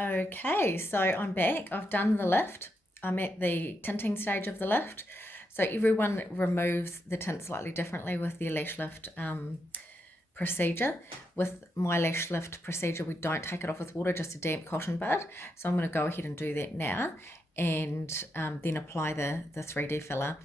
Okay, so I'm back. I've done the lift. I'm at the tinting stage of the lift. So everyone removes the tint slightly differently with their lash lift procedure. With my lash lift procedure, we don't take it off with water, just a damp cotton bud. So I'm going to go ahead and do that now and then apply the 3D filler.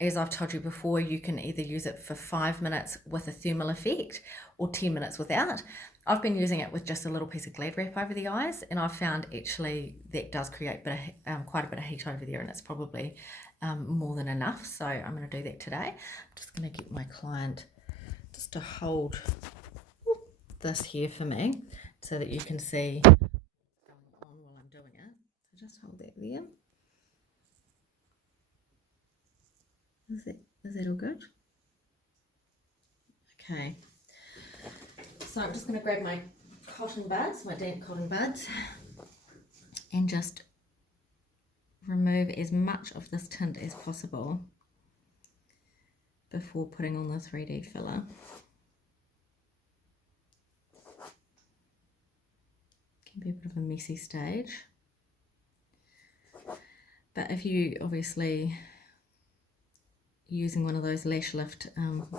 As I've told you before, you can either use it for 5 minutes with a thermal effect or 10 minutes without. I've been using it with just a little piece of Glad wrap over the eyes, and I've found actually that does create quite a bit of heat over there, and it's probably more than enough. So I'm going to do that today. I'm just going to get my client just to hold this here for me so that you can see what's going on while I'm doing it. So just hold that there. Is that all good? Okay. So I'm just going to grab my cotton buds, my damp cotton buds, and just remove as much of this tint as possible before putting on the 3D filler. Can be a bit of a messy stage. But if you obviously using one of those lash lift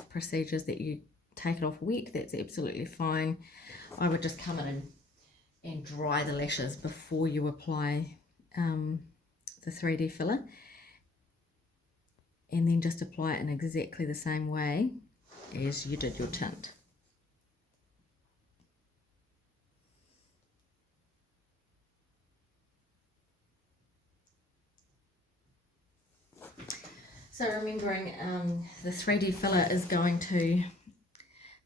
procedures that you take it off wet, that's absolutely fine. I would just come in and dry the lashes before you apply the 3D filler, and then just apply it in exactly the same way as you did your tint. So remembering the 3D filler is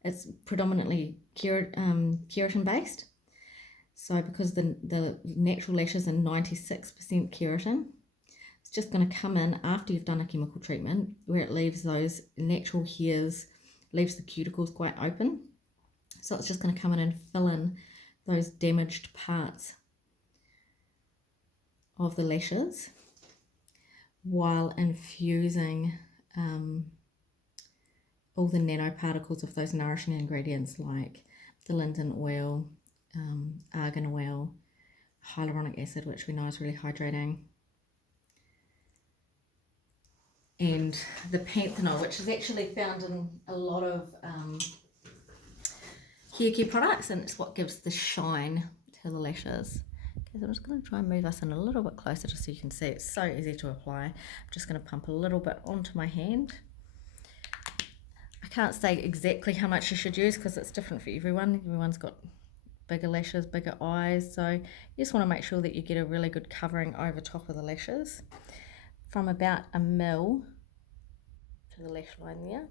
it's predominantly keratin based. So because the natural lashes are 96% keratin, it's just going to come in after you've done a chemical treatment where it leaves those natural hairs, leaves the cuticles quite open. So it's just going to come in and fill in those damaged parts of the lashes while infusing all the nanoparticles of those nourishing ingredients like the linseed oil, argan oil, hyaluronic acid, which we know is really hydrating, and the panthenol, which is actually found in a lot of hair care products, and it's what gives the shine to the lashes. Okay, so I'm just going to try and move us in a little bit closer just so you can see. It's so easy to apply. I'm just going to pump a little bit onto my hand. I can't say exactly how much you should use because it's different for everyone. Everyone's got bigger lashes, bigger eyes, so you just want to make sure that you get a really good covering over top of the lashes from about 1 mil to the lash line there.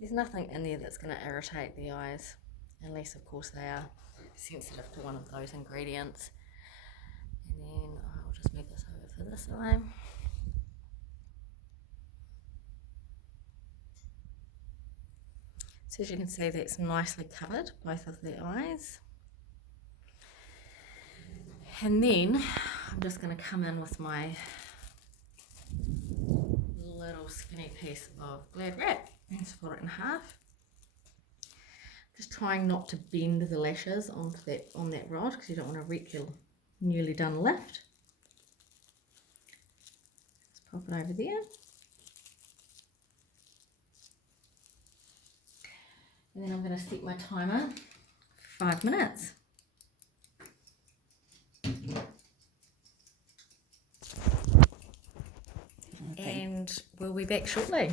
There's nothing in there that's going to irritate the eyes, unless of course they are sensitive to one of those ingredients. And then I'll just move this over for this eye. So as you can see, that's nicely covered both of the eyes. And then I'm just going to come in with my little skinny piece of Glad wrap and split it in half. Just trying not to bend the lashes on that rod because you don't want to wreck your newly done lift. Just pop it over there. And then I'm going to set my timer for 5 minutes. And we'll be back shortly.